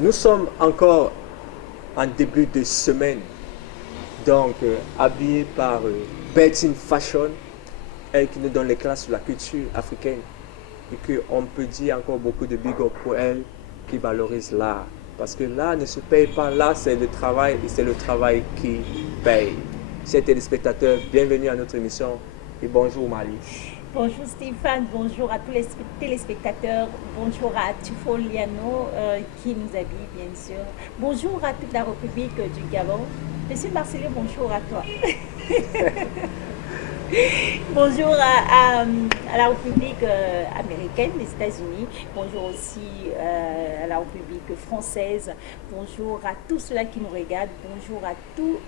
Nous sommes encore en début de semaine, donc habillés par Betting Fashion, elle qui nous donne les classes sur la culture africaine et qu'on peut dire encore beaucoup de big up pour elle qui valorise l'art. Parce que l'art ne se paye pas, l'art c'est le travail et c'est le travail qui paye. Chers téléspectateurs, bienvenue à notre émission et bonjour Marie. Bonjour Stéphane, bonjour à tous les téléspectateurs, bonjour à Tufo Liano qui nous habille bien sûr. Bonjour à toute la République du Gabon. Monsieur Marcelin, bonjour à toi. Bonjour à la République américaine, les États-Unis. Bonjour aussi à la République française. Bonjour à tous ceux-là qui nous regardent. Bonjour à toutes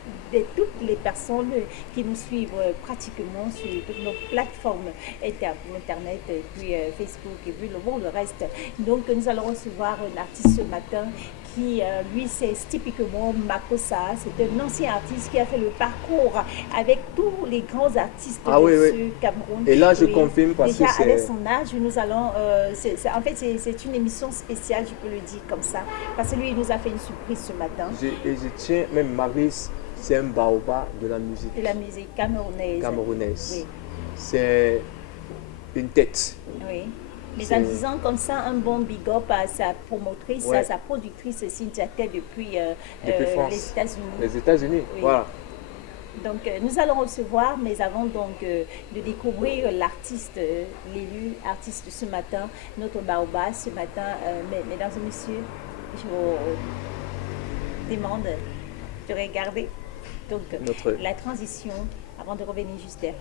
les personnes qui nous suivent pratiquement sur toutes nos plateformes Internet, et puis Facebook et puis le reste. Donc nous allons recevoir un artiste ce matin qui, lui, c'est typiquement Makossa. C'est un ancien artiste qui a fait le parcours avec tous les grands artistes de ce Cameroun. Et là, je confirme parce déjà, que c'est... avec son âge, nous allons... en fait, c'est une émission spéciale, je peux le dire comme ça, parce que lui, il nous a fait une surprise ce matin. Et je tiens, même Maurice, c'est un baobab de la musique. De la musique camerounaise. Oui. C'est une tête. Oui. Mais en disant comme ça, un bon big up à sa promotrice, à sa productrice Cynthia Ted depuis France. les États-Unis. Les États-Unis, oui. Voilà. Donc nous allons recevoir, mais avant donc de découvrir l'artiste, l'élu artiste ce matin, notre baobab ce matin, mesdames et messieurs, je vous demande de regarder donc la transition avant de revenir juste derrière.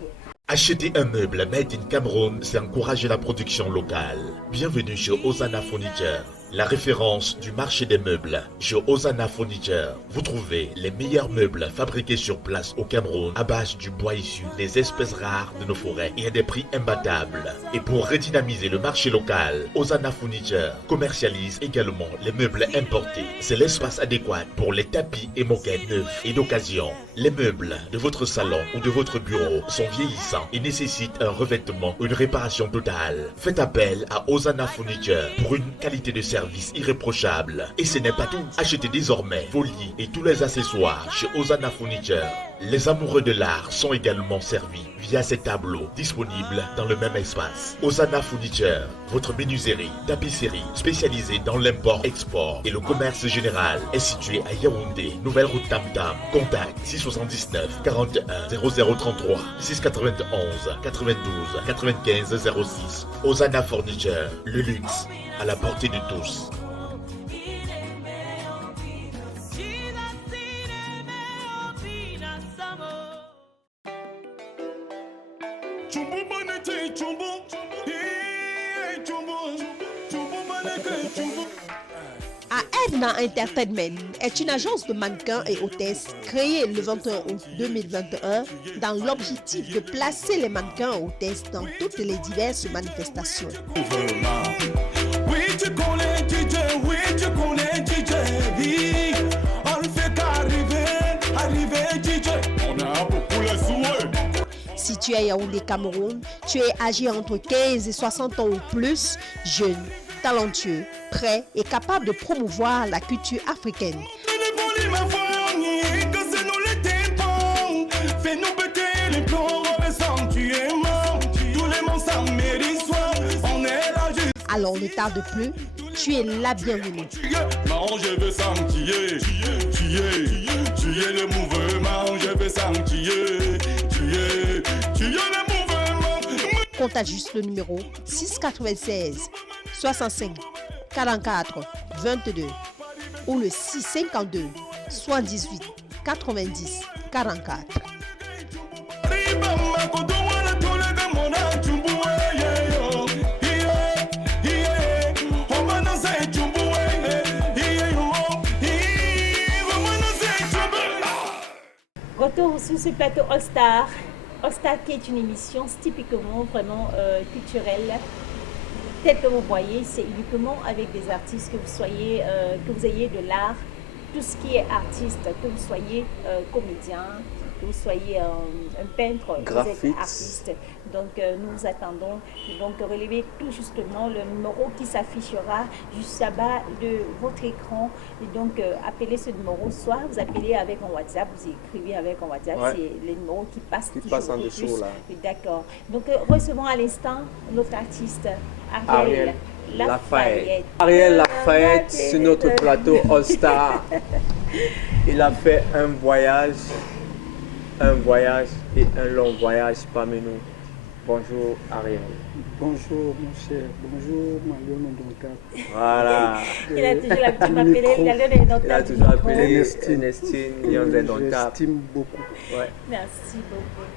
Acheter un meuble made in Cameroun, c'est encourager la production locale. Bienvenue chez Ozana Furniture, la référence du marché des meubles. Chez Ozana Furniture, vous trouvez les meilleurs meubles fabriqués sur place au Cameroun à base du bois issu des espèces rares de nos forêts et à des prix imbattables. Et pour redynamiser le marché local, Ozana Furniture commercialise également les meubles importés. C'est l'espace adéquat pour les tapis et moquettes neufs et d'occasion. Les meubles de votre salon ou de votre bureau sont vieillissants et nécessite un revêtement ou une réparation totale. Faites appel à Ozana Furniture pour une qualité de service irréprochable. Et ce n'est pas tout. Achetez désormais vos lits et tous les accessoires chez Ozana Furniture. Les amoureux de l'art sont également servis via ces tableaux disponibles dans le même espace. Ozana Furniture, votre menuiserie, tapisserie spécialisée dans l'import-export et le commerce général est située à Yaoundé, nouvelle route Tam Tam. Contact 679 41 0033 691 92 95 06. Ozana Furniture, le luxe à la portée de tous. Edna Entertainment est une agence de mannequins et hôtesses créée le 21 août 2021 dans l'objectif de placer les mannequins et hôtesses dans toutes les diverses manifestations. Oui, tu connais DJ, oui, tu connais DJ. On ne fait qu'arriver DJ. On a beaucoup les souhaits. Si tu es à Yaoundé, Cameroun, tu es âgé entre 15 et 60 ans ou plus, jeune, talentueux, prêt et capable de promouvoir la culture africaine. Alors ne tarde plus, tu es la bienvenue. Non, je veux sentir, tu es le mouvement, je veux sentir, tu es le mouvement. Contacte juste le numéro 696 65 44 22 ou le 652 78 90 44. Retour sur ce plateau All Star. All Star qui est une émission typiquement vraiment culturelle. Tel que vous voyez, c'est uniquement avec des artistes, que vous ayez de l'art, tout ce qui est artiste, que vous soyez comédien, que vous soyez un peintre, vous Graphiste. êtes artiste. Donc nous vous attendons. Donc relevez tout justement le numéro qui s'affichera juste là-bas de votre écran. Et donc appelez ce numéro, soit vous appelez avec un WhatsApp, vous écrivez avec un WhatsApp, Ouais. c'est les numéros qui passent Qui toujours passent en le dessous, plus. là. Oui, d'accord. Donc recevons à l'instant notre artiste Ariel Ariel Lafayette. Ariel Lafayette sur notre plateau All Star. Il a fait un voyage et un long voyage parmi nous. Bonjour Ariel. Bonjour mon cher, bonjour Marion Ndonta. Voilà. Il a toujours l'habitude de m'appeler, il a donné notre Il a toujours appelé Ernestine. Ernestine Nyonzendonta. J'estime beaucoup. Ouais. Merci beaucoup.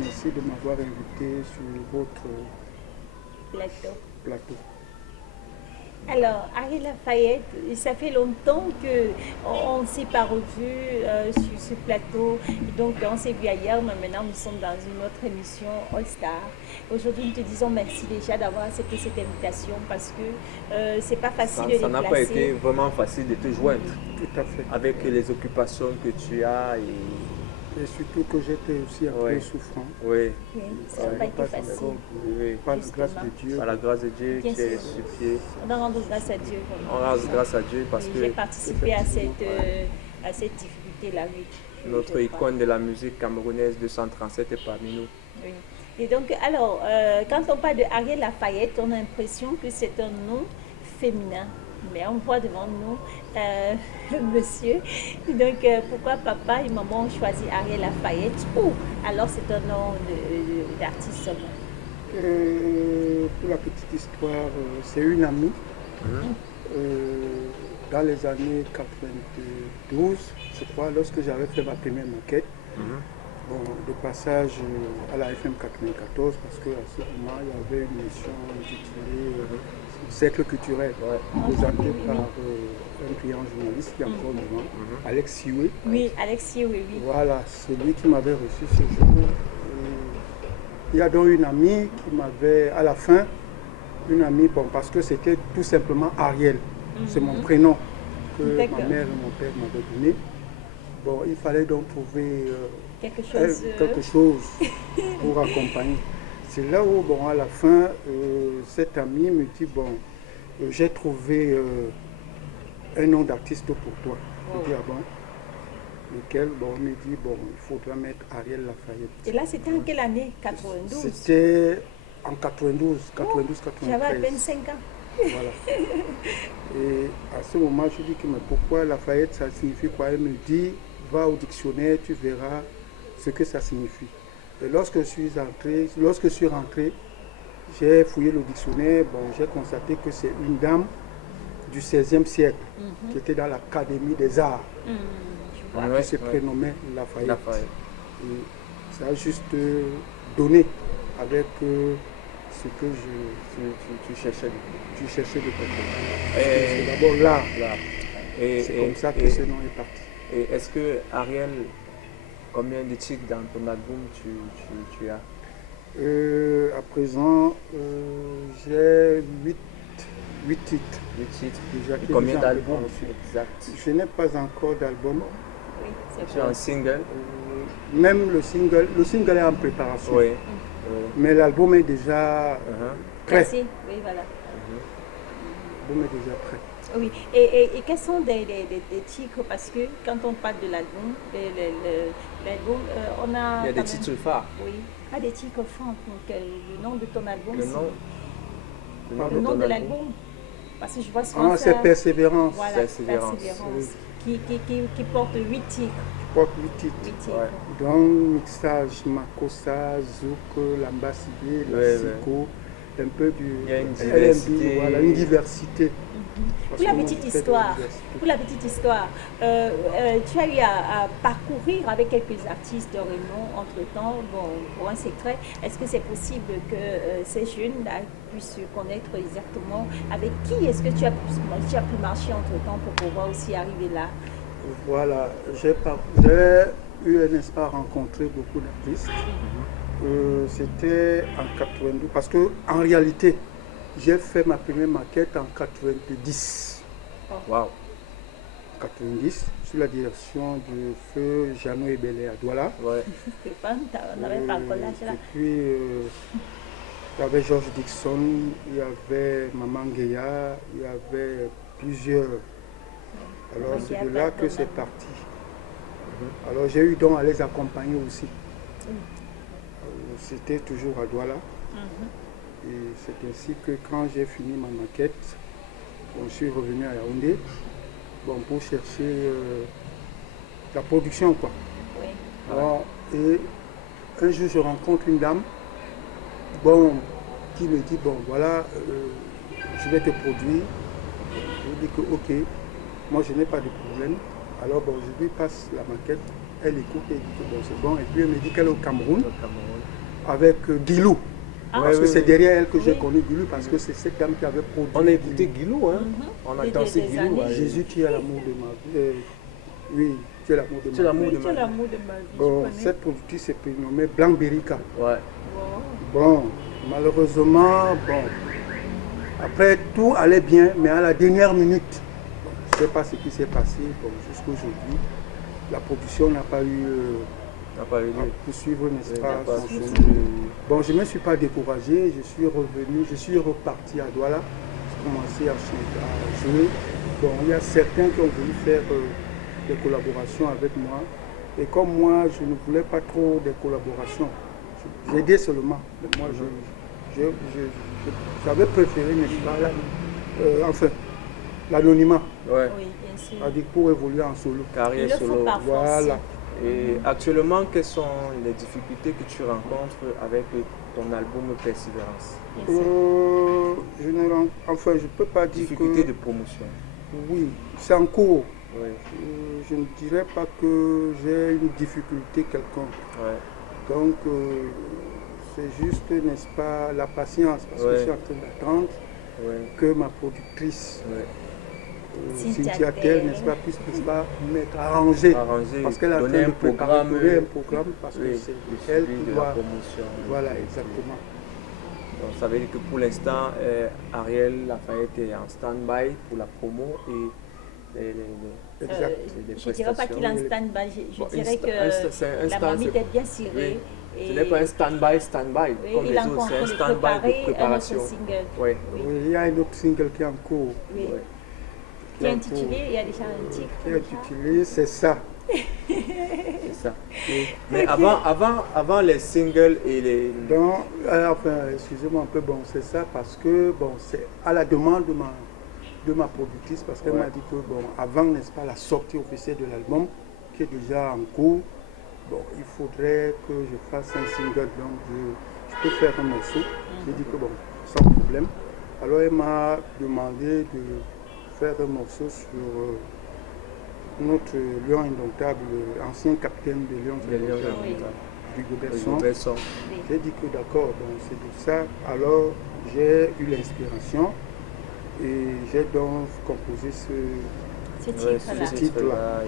Merci de m'avoir invité sur votre Plateau. plateau. Alors, Ariel Lafayette, ça fait longtemps qu'on ne s'est pas revu sur ce plateau. Et donc, on s'est vu ailleurs, mais maintenant nous sommes dans une autre émission All Star. Aujourd'hui, nous te disons merci déjà d'avoir accepté cette invitation parce que c'est pas facile de Ça n'a pas déplacer. été vraiment facile de te joindre Tout à fait. avec les occupations que tu as. Et surtout que j'étais aussi un Ouais. peu souffrant. Oui, Oui, ça n'a pas été facile. oui. Par la grâce de Dieu. Par la grâce de Dieu, Bien tu es sûr. sur pied. On doit rendre grâce à Dieu. On rend grâce à Dieu parce Oui, que j'ai participé à cette difficulté-là, oui. notre Je crois. icône de la musique camerounaise 237 est parmi nous. Oui. Et donc, alors, quand on parle de Ariel Lafayette, on a l'impression que c'est un nom féminin. Mais on voit devant nous monsieur. Donc, pourquoi papa et maman ont choisi Ariel Lafayette ou alors c'est un nom d'artiste seulement? Pour la petite histoire, c'est une amie. Dans les années 92, je crois, lorsque j'avais fait ma première maquette, bon, de passage à la FM 94, parce qu'à ce moment, il y avait une émission intitulée Cercle culturel, présenté par un brillant journaliste qui est encore vivant, Alex Sioué. Oui, Alexis, oui, oui. Voilà, c'est lui qui m'avait reçu ce jour. Il y a donc une amie qui m'avait, à la fin, une amie, bon, parce que c'était tout simplement Ariel. C'est mon prénom que ma D'accord. mère et mon père m'avaient donné. Bon, il fallait donc trouver Quelque chose. quelque chose pour accompagner. C'est là où, bon, à la fin, cette amie me dit, bon, j'ai trouvé un nom d'artiste pour toi. Je dis, ah bon, lequel? Bon, on me dit, bon, il faudra mettre Ariel Lafayette. Et là, c'était en quelle année? 92. C'était en 92, 92, J'avais à 93. peine 5 ans. Voilà. Et à ce moment, je dis que mais pourquoi Lafayette, ça signifie quoi? Elle me dit, va au dictionnaire, tu verras ce que ça signifie. Et lorsque je suis rentré, j'ai fouillé le dictionnaire, bon, j'ai constaté que c'est une dame du XVIe siècle qui était dans l'Académie des Arts, Ouais, qui se prénommait Lafayette. Lafayette. Et ça a juste donné avec ce que Tu cherchais. je cherchais de comprendre. Et- C'est d'abord là, c'est comme ça que et- ce nom est parti. Et est-ce que, Ariel, combien de titres dans ton album tu as? À présent, j'ai 8 titres. 8 titres. Déjà, Et qui combien déjà en d'albums préparation. exact? Je n'ai pas encore d'album. Oui, c'est Tu as bon. un single? Même le single est en préparation. Oui. Mais l'album est déjà prêt. Merci. Oui, voilà. L'album est déjà prêt. Oui, et quels sont des titres? Parce que quand on parle de l'album, l'album, on a. Il y a des quand même- titres phares. Oui, pas des titres francs. Donc, le nom de ton album, Le c'est- nom, le nom ton de album. l'album. Parce que je vois souvent Ah, ça. c'est Persévérance. Voilà, Persévérance. Oui. Qui porte 8 titres. Je porte 8 titres. 8 titres. Ouais. Donc, mixage, Makossa, Zouk, Lambasibé, Ouais, Lassiko, un peu du Il y a une R&B, diversité. voilà, une diversité. Parce Pour la que moi, petite je fais de histoire, diversité. pour la petite histoire, tu as eu à parcourir avec quelques artistes de renom entre-temps, bon, pour un secret. Est-ce que c'est possible que ces jeunes-là puissent connaître exactement avec qui est-ce que tu as pu marcher entre-temps pour pouvoir aussi arriver là? Voilà, j'ai eu un espoir à rencontrer beaucoup d'artistes. C'était en 92, parce que en réalité, j'ai fait ma première maquette en 90. Wow. 90 sous la direction du feu Jeannot Ebele à Douala. Ouais. On n'avait pas encore l'âge là. Et puis, il y avait Georges Dixon, il y avait Maman Guéa, il y avait plusieurs. Alors Maman c'est Guéa, de là pas que de c'est maman. parti. Alors j'ai eu donc à les accompagner aussi. C'était toujours à Douala. Et c'est ainsi que quand j'ai fini ma maquette, je suis revenu à Yaoundé pour chercher la production, quoi. Oui. Alors, et un jour, je rencontre une dame qui me dit, voilà, je vais te produire. Je lui dis que, ok, moi je n'ai pas de problème. Alors, je lui passe la maquette, elle écoute et dit que c'est bon. Et puis elle me dit qu'elle est au Cameroun, avec Guilou. Parce que c'est derrière elle que j'ai connu Guilou, parce que c'est cette dame qui avait produit. On a écouté Guilou, hein. On a Des- dansé des Guilou. années. Jésus, tu es l'amour de ma vie. Oui, tu es l'amour de Tu es ma l'amour vie. de Oui, ma c'est vie. l'amour de ma vie, je Bon, connais. cette productrice s'est prénommée Blanc Berica. Ouais. Bon, malheureusement, après tout allait bien, mais à la dernière minute, je ne sais pas ce qui s'est passé. Jusqu'à aujourd'hui, la production n'a pas eu On n'a pas eu à lieu. poursuivre, n'est-ce Il pas, n'a pas son suivi. chemin. Je ne me suis pas découragé, je suis revenu, je suis reparti à Douala, j'ai commencé à jouer. Il y a certains qui ont voulu faire des collaborations avec moi. Et comme moi, je ne voulais pas trop des collaborations, j'aidais seulement. Mais moi, j'avais préféré, n'est-ce pas, l'anonymat, Ouais. Oui, bien sûr. c'est-à-dire pour évoluer en solo. Il Carrière le faut solo. parfois Voilà. Et actuellement, quelles sont les difficultés que tu rencontres avec ton album Persévérance? Je ne peux pas dire Difficulté que... de promotion. Oui, c'est en cours. Oui. Je ne dirais pas que j'ai une difficulté quelconque. Ouais. Donc, c'est juste, n'est-ce pas, la patience, parce que Ouais. je suis en train d'attendre Ouais. que ma productrice, Ouais. Cynthia Tell, n'est-ce pas, puisse, n'est-ce pas, m'être arrangée. Arranger, Parce qu'elle est en train donner de un programme, préparer un programme, parce oui, que le c'est elle suivi qui de doit... la promotion. Voilà, Ok. exactement. Donc, ça veut dire que pour l'instant, Ariel Lafayette est en stand-by pour la promo et Exact. Je ne dirais pas qu'il est en stand-by, je Bon, dirais c'est un que la stand- mamie est bien cirée. Ce n'est pas un stand-by Oui, comme il les est encore autres, en c'est un train de stand-by préparer de un autre préparation. single. Oui. Oui. Oui, il y a un autre single qui est en cours. Oui. Ouais. Qui est intitulé, il y a déjà un titre. Qui est intitulé C'est ça. C'est ça. Mais avant les singles et les... Donc, excusez-moi un peu, c'est ça parce que c'est à la demande de ma productrice parce qu'elle Ouais. m'a dit que avant, n'est-ce pas, la sortie officielle de l'album qui est déjà en cours, il faudrait que je fasse un single. Donc, je peux faire un morceau. J'ai dit que sans problème. Alors, elle m'a demandé de faire un morceau sur notre lion indomptable, ancien capitaine de Lions les lions indomptables, indomptables. Hugo Les Besson. Besson. J'ai dit que d'accord, c'est de ça. Alors j'ai eu l'inspiration et j'ai donc composé ce Ce Ouais, titre-là. ce titre-là.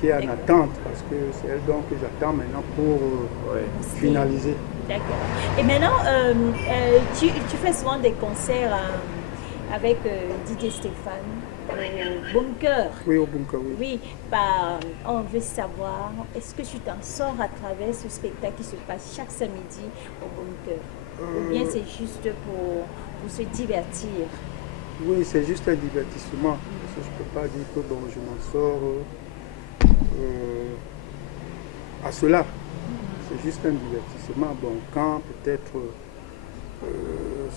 qui est en D'accord. attente parce que c'est elle donc que j'attends maintenant pour Ouais. finaliser. D'accord. Et maintenant, tu fais souvent des concerts avec DJ Stéphane au Bunker. Oui, au bunker, oui. Oui, on veut savoir, est-ce que tu t'en sors à travers ce spectacle qui se passe chaque samedi au Bunker? Ou bien c'est juste pour se divertir? Oui, c'est juste un divertissement. Parce que je ne peux pas dire que je m'en sors à cela. C'est juste un divertissement. Quand peut-être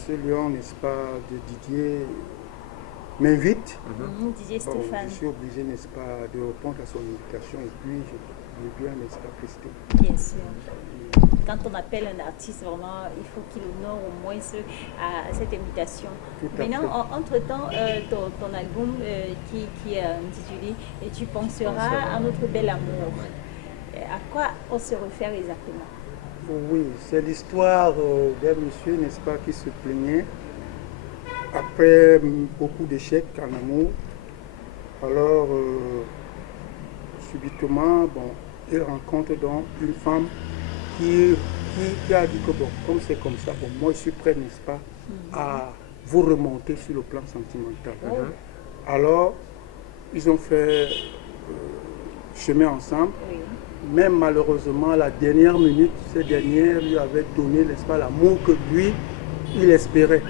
ce lion, n'est-ce pas, de Didier m'invite, DJ Stéphane, je suis obligé, n'est-ce pas, de répondre à son invitation et puis je veux bien, n'est-ce pas, prester. bien sûr. Quand on appelle un artiste, vraiment, il faut qu'il honore au moins à cette invitation. Tout à Maintenant, entre-temps, ton album qui est intitulé « Et tu penseras à notre bel amour », à quoi on se réfère exactement? Oui, c'est l'histoire d'un monsieur, n'est-ce pas, qui se plaignait après beaucoup d'échecs en amour. Alors, subitement, il rencontre donc une femme qui a dit que comme c'est comme ça, moi je suis prêt, n'est-ce pas, à vous remonter sur le plan sentimental. Alors, ils ont fait chemin ensemble. Oui. Même malheureusement, à la dernière minute, ces dernières lui avaient donné, n'est-ce pas, l'amour que lui, il espérait.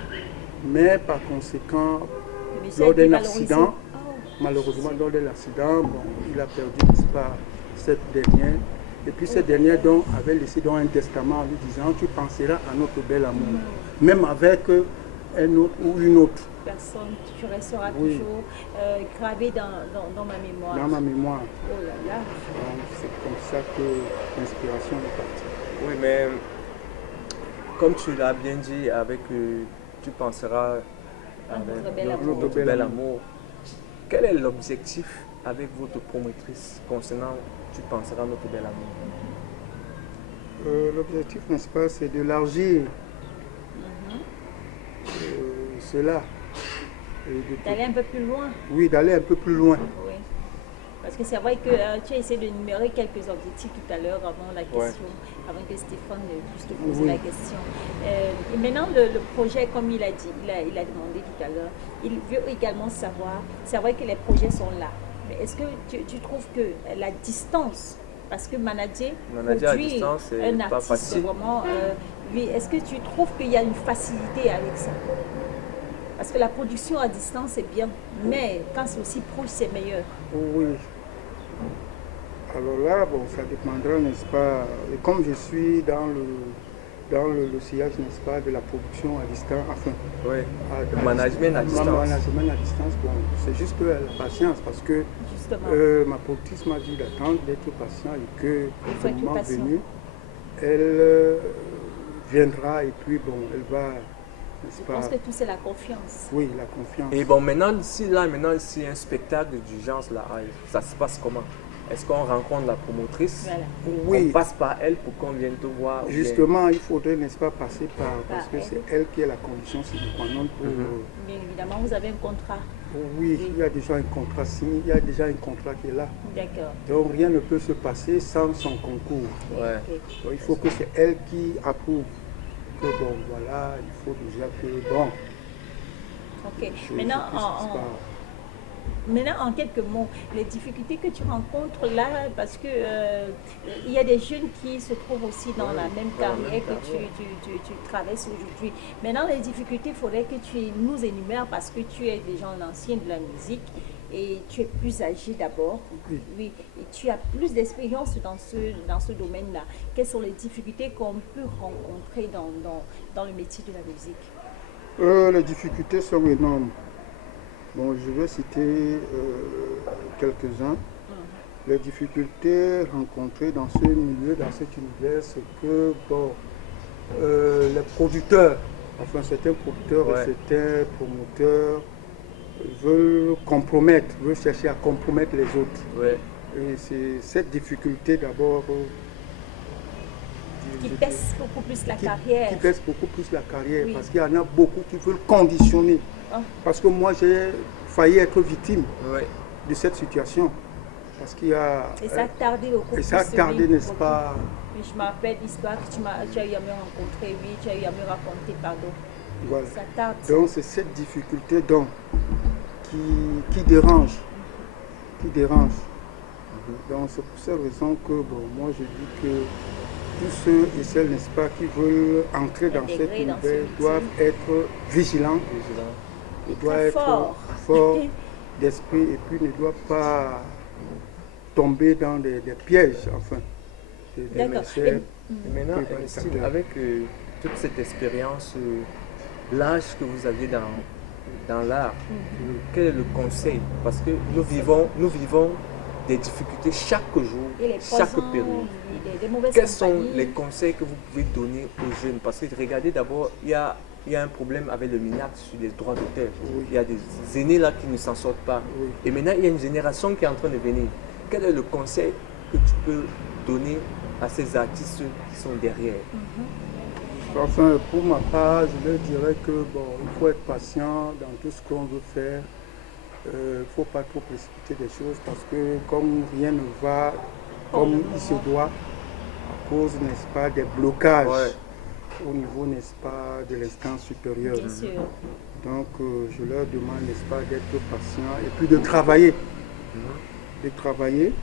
Mais par conséquent, Le monsieur a lors été d'un valorisé. accident, Oh. malheureusement, lors de l'accident, bon, il a perdu, n'est-ce pas, cette dernière. Et puis cette dernière donc, avait laissé donc un testament en lui disant, tu penseras à notre bel amour. Même avec un autre ou une autre. Personne, tu resteras Oui. toujours gravé dans ma mémoire. Dans ma mémoire. Oh là là. Donc c'est comme ça que l'inspiration est partie. Oui, mais comme tu l'as bien dit, avec tu penseras notre bel notre amour. bel amour. Quel est l'objectif avec votre promotrice concernant tu penseras notre bel amour? L'objectif, n'est-ce pas, c'est d'élargir cela. Et D'aller un peu plus loin. oui, d'aller un peu plus loin. Oui. Parce que c'est vrai que tu as essayé de numérer quelques objectifs tout à l'heure avant la question, avant que Stéphane puisse te poser Oui. la question. Et maintenant, le projet, comme il a dit, il a demandé tout à l'heure, il veut également savoir, c'est vrai que les projets sont là, mais est-ce que tu trouves que la distance, parce que manager À produit distance, c'est un pas artiste facile. vraiment, lui, est-ce que tu trouves qu'il y a une facilité avec ça? Parce que la production à distance, c'est bien, mais quand c'est aussi proche, c'est meilleur. Oui. Alors là, bon, ça dépendra, n'est-ce pas, et comme je suis dans le sillage, n'est-ce pas, de la production à distance, enfin, Oui. à- Le management à distance. management à distance, bon, c'est juste la patience, parce que Justement. ma productrice m'a dit d'attendre, d'être patient, et que Il faut le être moment patient. venu, elle viendra, et puis bon, elle va, n'est-ce Je pas, pense que tout c'est la confiance. oui, la confiance. Et bon, maintenant, si un spectacle d'urgence, là, ça se passe comment? Est-ce qu'on rencontre la promotrice? Voilà. Oui. On passe par elle pour qu'on vienne te voir? ou bien- Justement, il faudrait, n'est-ce pas, passer parce que elle. c'est elle qui est la condition sine qua non pour... Bien évidemment, vous avez un contrat. oui, il y a déjà un contrat signé, il y a déjà un contrat qui est là. D'accord. Donc rien ne peut se passer sans son concours. Ouais. Ok. Donc, il faut que c'est elle qui approuve. Que bon, voilà, il faut déjà que, bon... Ok. je Maintenant, puisse, n'est-ce pas, maintenant, en quelques mots, les difficultés que tu rencontres là, parce que il y a des jeunes qui se trouvent aussi dans la même dans la carrière même que carrière. tu traverses aujourd'hui. Maintenant, les difficultés, il faudrait que tu nous énumères parce que tu es déjà un ancien de la musique et tu es plus âgé d'abord. Oui. Oui. Et tu as plus d'expérience dans ce domaine-là. Quelles sont les difficultés qu'on peut rencontrer dans le métier de la musique? les difficultés sont énormes. Bon, je vais citer quelques-uns. Les difficultés rencontrées dans ce milieu, dans cet univers, c'est que bon, les producteurs, enfin certains producteurs Ouais. et certains promoteurs veulent chercher à compromettre les autres. Ouais. Et c'est cette difficulté d'abord Qui pèse beaucoup plus la qui carrière. pèse beaucoup plus la carrière, Oui. parce qu'il y en a beaucoup qui veulent conditionner. Ah. Parce que moi, j'ai failli être victime Ouais. de cette situation. Parce qu'il y a... Et ça a tardé beaucoup. et ça a plus, tardé, oui, n'est-ce beaucoup. pas? Mais je me rappelle l'histoire que tu as eu à me rencontrer, oui, tu as eu à me raconter, pardon. Voilà. Ça tarde. Donc c'est cette difficulté donc, qui dérange. Qui dérange. Donc c'est pour cette raison que bon, moi je dis que tous ceux et celles, n'est-ce pas, qui veulent entrer dans Intégrer cet dans ce univers métier. doivent être vigilants, Vigilant. ils doivent Très être fort. forts d'esprit et puis ne doivent pas tomber dans des pièges, enfin. D'accord. laisser- Et maintenant, Oui, oui, Ernestine, d'accord. avec toute cette expérience, l'âge que vous aviez dans l'art, quel est le conseil? Parce que nous vivons des difficultés chaque jour, Et les chaque poisons, période. des mauvaises Quels sont compagnies. les conseils que vous pouvez donner aux jeunes? Parce que regardez d'abord, il y a un problème avec le MINAC sur les droits d'auteur. Oui. Il y a des aînés là qui ne s'en sortent pas. Oui. Et maintenant, il y a une génération qui est en train de venir. Quel est le conseil que tu peux donner à ces artistes qui sont derrière? Enfin, pour ma part, je leur dirais que bon, il faut être patient dans tout ce qu'on veut faire. Il ne faut pas trop précipiter des choses parce que comme rien ne va comme il se doit, à cause, n'est-ce pas, des blocages Ouais. au niveau, n'est-ce pas, de l'instance supérieure. Bien sûr. Donc, je leur demande, n'est-ce pas, d'être patient et puis de travailler. de travailler,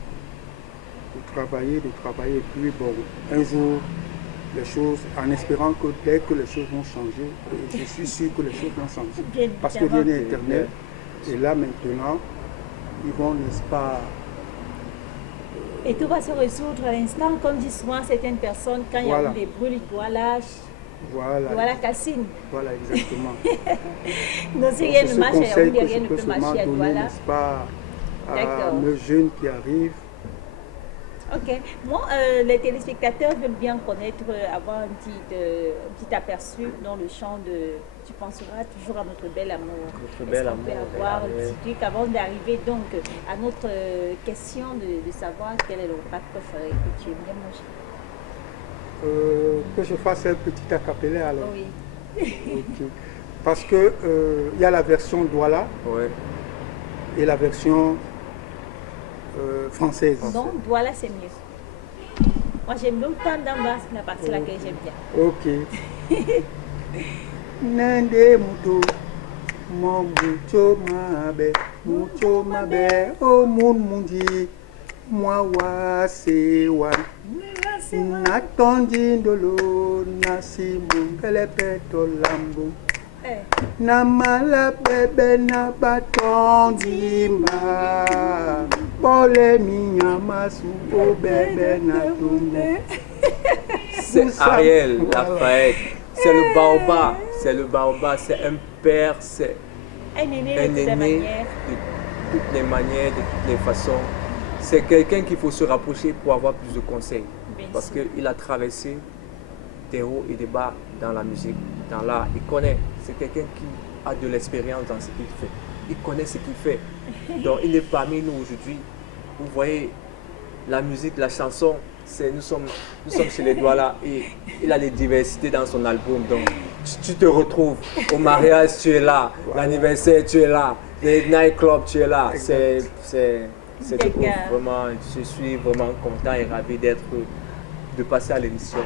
et puis bon, un jour, les choses, en espérant que dès que les choses vont changer, et je suis sûr que les choses vont changer, Bien parce que évidemment. rien n'est éternel. Et là maintenant, ils vont, n'est-ce pas, Et tout va se résoudre à l'instant, comme disent souvent certaines personnes, quand il y a Voilà. eu des brûles, voilà voilà, Cassine. voilà exactement. Non, si Donc, rien c'est ne ce marche, conseil rien que je ne peux peut seulement marcher à donner, Douala. n'est-ce pas, à D'accord. nos jeunes qui arrivent. Ok. Moi, les téléspectateurs veulent bien connaître, avoir un petit aperçu dans le champ de Tu penseras toujours à notre bel amour. Notre bel Est-ce qu'on peut amour, avoir bel un amour. petit truc avant d'arriver donc à notre question de savoir quel est le repas préféré que tu aimes bien manger. Que je fasse un petit acapella alors. Oui. Ok. Parce que il y a la version Douala Ouais. et la version française. Donc, voilà, c'est mieux. Moi, j'aime bien le temps d'en bas, c'est la partie laquelle j'aime bien. Ok. Nende muto, mo mucho mabe, o mun mundi, moi wa se wa. Natondi ndolo, nasimu, kelepeto lambu. Eh, Namala bebe na batondi ma, bole minyama su o bebe na tumbe. C'est Tout ça, Ariel voilà. Lafayette. C'est le baobab. C'est le baobab. C'est un père. C'est un aîné un de toutes les aîné manières. de toutes les manières, de toutes les façons. C'est quelqu'un qu'il faut se rapprocher pour avoir plus de conseils. Bien Parce sûr. qu'il a traversé des hauts et des bas dans la musique, dans l'art. Il connaît. C'est quelqu'un qui a de l'expérience dans ce qu'il fait. Il connaît ce qu'il fait. Donc il est parmi nous aujourd'hui. Vous voyez, la musique, la chanson, nous sommes chez les Douala et il a des diversités dans son album. Donc tu te retrouves au mariage, tu es là. L'anniversaire, tu es là. Les nightclubs, tu es là. C'est de D'accord. ouf, vraiment. Je suis vraiment content et ravi de passer à l'émission,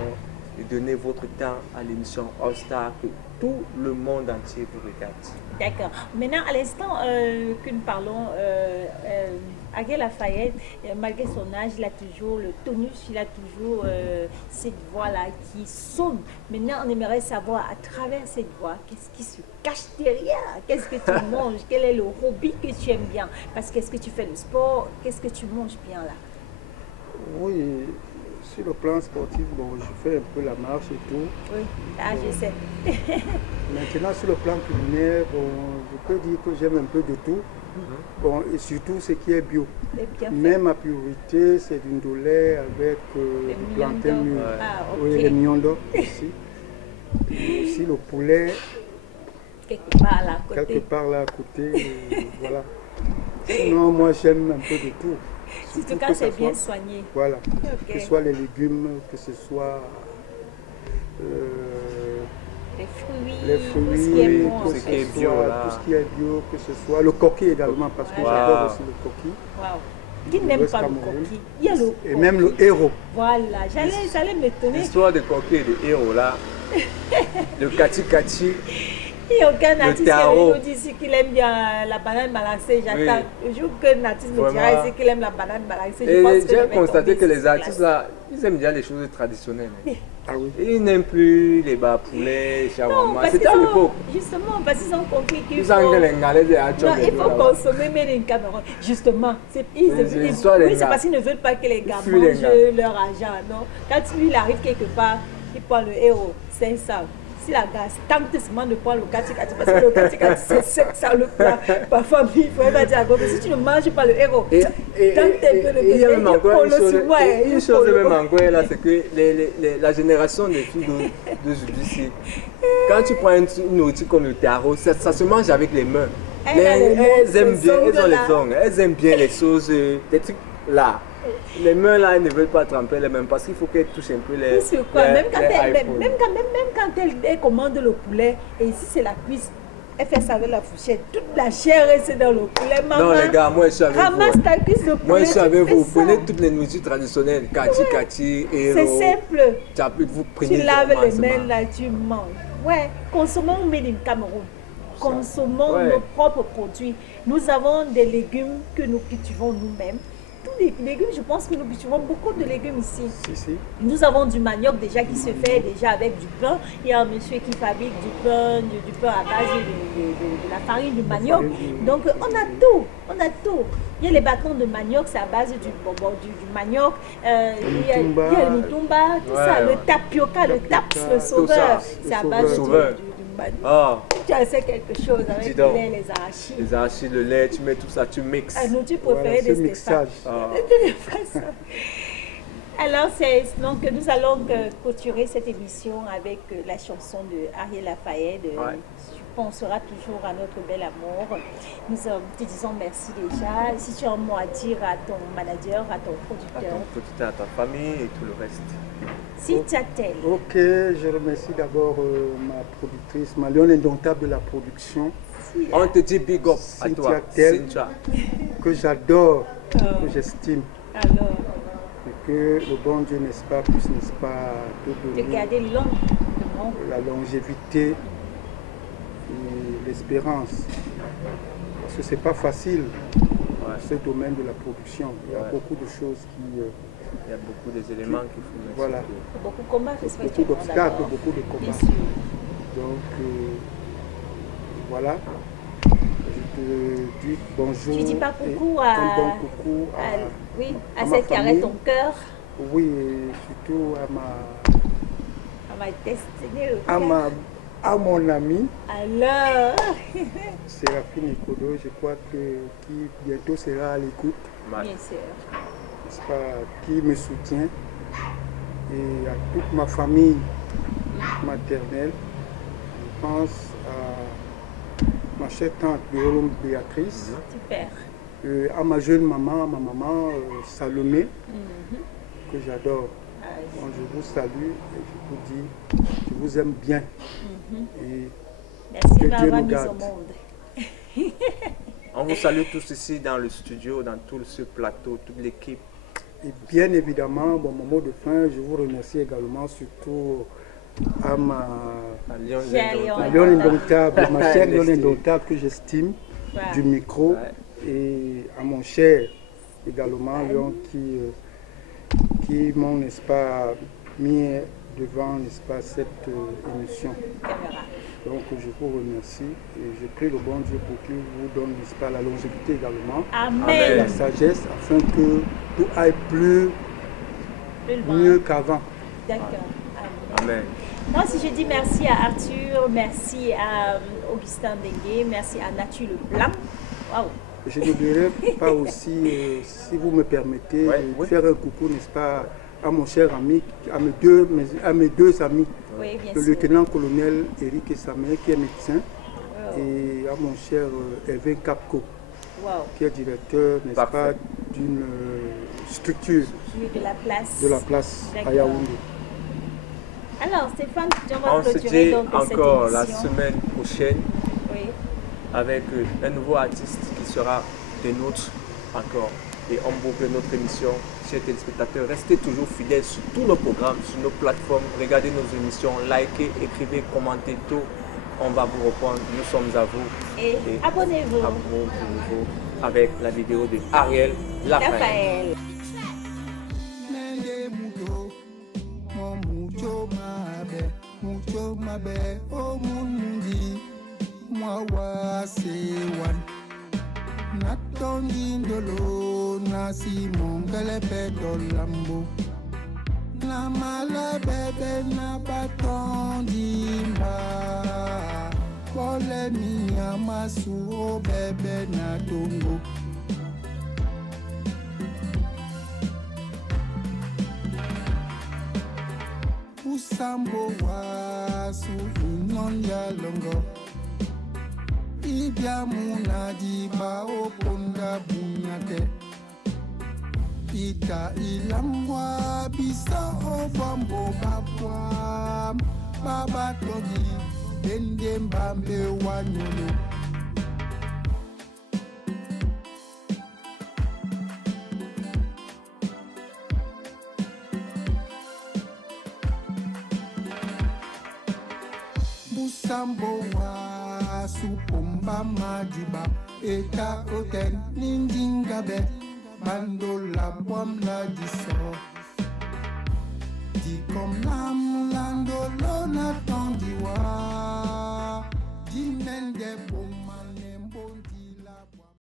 de donner votre temps à l'émission All Star, que tout le monde entier vous regarde. D'accord. Maintenant, à l'instant que nous parlons, Ariel Lafayette, malgré son âge, il a toujours le tonus, il a toujours cette voix-là qui sonne. Maintenant, on aimerait savoir à travers cette voix, qu'est-ce qui se cache derrière? Qu'est-ce que tu manges? Quel est le hobby que tu aimes bien? Parce qu'est-ce que tu fais le sport? Qu'est-ce que tu manges bien là? Oui, sur le plan sportif, bon, je fais un peu la marche et tout. Oui, ah, je sais. Maintenant, sur le plan culinaire, bon, je peux dire que j'aime un peu de tout. Bon, et surtout ce qui est bio. C'est bien fait. Mais ma priorité, c'est du ndolé avec Les du plantain mignons mûr. d'or. Ah, ok. Oui, les mignons aussi. Et aussi le poulet, Quelque part là, à quelque côté. part là à côté. Voilà. Sinon, moi, j'aime un peu de tout. Surtout que quand ça c'est bien soit- soigné. Voilà. Ok. Que ce soit les légumes, que ce soit Les les fruits, fruits, tout ce qui est bon. que en ce ce fait. qui est bio, soit là. tout ce qui est bio, que ce soit le coquille également, parce que Wow. j'adore aussi le coquille. Waouh. Qui n'aime West pas le Cameroun. coquille? Il y a le Et coquille. même le héros. Voilà, j'allais m'étonner. L'histoire de Coquille et de héros là, le Kati Kati, Il n'y a aucun artiste qui tarot. nous dit ici qu'il aime bien la banane malaxée. J'attends le jour qu'un artiste me dira Vraiment. ici qu'il aime la banane malaxée. Je et pense que je j'ai vais constaté tomber que sur les cette artistes classe. là, ils aiment bien les choses traditionnelles. Ah oui. Ils n'aiment plus les bas poulets, les Non, shawarma. parce C'était à qu'ils l'époque. ont, justement, parce qu'ils ont compris qu'il Ils faut... ont les galets de Hachon Non, et il tout faut là-bas. consommer Made in Cameroun. Justement, l'histoire des oui, c'est gars. parce qu'ils ne veulent pas que les gars Fuient les mangent leur argent. Non? Quand lui, il arrive quelque part, il prend le héros, 500. Si la gaz tente seulement de prendre le kati kati, parce que le kati kati c'est 700 le plat. Parfois, il faut pas dire à côté. Si tu ne manges pas le héros, Et tente un peu de il y a même encore une chose, une une chose même encore là, c'est que la génération des filles d'aujourd'hui, c'est quand tu prends une outil comme le tarot, ça se mange avec les mains. Elle a les mains, Elles aiment ces bien, elles ont ongles-là. les ongles, elles aiment bien les choses, des trucs là. Les mains là, elles ne veulent pas tremper les mains parce qu'il faut qu'elles touchent un peu les. Oui, sur quoi? les- Même quand, les elle, iPhones. même quand elle commande le poulet, et ici c'est la cuisse, elle fait ça avec la fourchette. Toute la chair est dans le poulet. Maman, Non les gars, moi je suis avec ramasse vous. ta cuisse de poulet. Moi je suis tu avec fais vous. ça. Prenez toutes les nourritures traditionnelles, kati kati, C'est héros. simple. Vous prenez Tu laves les directement mains ensemble. là, tu manges. Ouais, consommons Made in Cameroun. Consommons Ouais. nos propres produits. Nous avons des légumes que nous cultivons nous-mêmes. des légumes, je pense que nous cultivons beaucoup de légumes ici. Si. Nous avons du manioc déjà qui se fait déjà avec du pain. Il y a un monsieur qui fabrique du pain à base de la farine du manioc. Donc on a tout. Il y a les bâtons de manioc, c'est à base du manioc. Il y a le mitumba, tout ça. Le tapioca, le taps, le sauveur, c'est à base du manioc. Tu as fait quelque chose avec le lait, les arachides. Les arachides, le lait, tu mets tout ça, tu mixes. Nous, tu préfères des Stéphane. Alors, donc, nous allons clôturer cette émission avec la chanson de Ariel Lafayette. Je penserai toujours à notre bel amour. Nous te disons merci déjà. Si tu as un mot à dire à ton manager, à ton producteur. À ta famille et tout le reste. Cynthia-Tel. Ok, je remercie d'abord ma productrice, ma lionne indomptable de la production. On te dit big up à toi, Cynthia. Que j'adore, que j'estime. Alors. Et que le bon Dieu, n'est-ce pas, puisse, n'est-ce pas, de garder la longévité et l'espérance. Parce que c'est pas facile, ce domaine de la production. Il y a beaucoup de choses qui... il y a beaucoup d'éléments qu'il faut mettre. Voilà. Beaucoup de combats, beaucoup d'obstacles, beaucoup de combats. Donc, voilà. Je te dis bonjour. Tu dis pas coucou à celle qui arrête ton cœur. Oui, et surtout à ma destinée. À mon ami. Alors. Séraphine Nikodo, je crois qui bientôt sera à l'écoute. Bien sûr. N'est-ce pas, qui me soutient. Et à toute ma famille maternelle. Je pense à ma chère tante Béatrice. Super. À ma jeune maman, Salomé, que j'adore. Bon, je vous salue et je vous dis, je vous aime bien. Et merci que Dieu nous garde. On vous salue tous ici dans le studio, dans tout ce plateau, toute l'équipe. Et bien évidemment, bon, mon mot de fin, je vous remercie également, surtout à ma lionne indomptable, ma chère lionne indomptable que j'estime, du micro, et à mon cher également, Lion, qui m'ont, n'est-ce pas, mis devant, n'est-ce pas, cette émission. Donc je vous remercie et je prie le bon Dieu pour qu'il vous donne, n'est-ce pas, la longévité également. Amen. La sagesse afin que tout aille mieux qu'avant. D'accord. Amen. Moi, si je dis merci à Arthur, merci à Augustin Dengue, merci à Nature Leblanc. Waouh. Je n'oublierai pas aussi, si vous me permettez, de faire un coucou, n'est-ce pas, à mon cher ami, à mes deux amis, le lieutenant-colonel Eric Essamé, qui est médecin, et à mon cher Hervé Capco, qui est directeur, n'est-ce pas, d'une structure de la place à Yaoundé. Alors Stéphane, on se dit encore la semaine prochaine avec un nouveau artiste qui sera des nôtres encore. Et on boucle notre émission. Chers téléspectateurs, restez toujours fidèles sur tous nos programmes, sur nos plateformes. Regardez nos émissions, likez, écrivez, commentez tout. On va vous reprendre. Nous sommes à vous. Et abonnez-vous. Abonnez-vous avec la vidéo de Ariel Lafayette. Natondindolo nasi mongele pedo lambo na mala bebe na batondimba pole miya masu o bebe na tongo usambo wasu inon ya longo Ibia muna di ba oponda bunyate Ita ilangwa bisa obambo babwa Baba togi bende mbambe wanyolo Busambo wa supumba madiba eta oten nindingabe Bando la pomme la diso. Di comme l'âme lando l'on attend di wa. Di nende boma.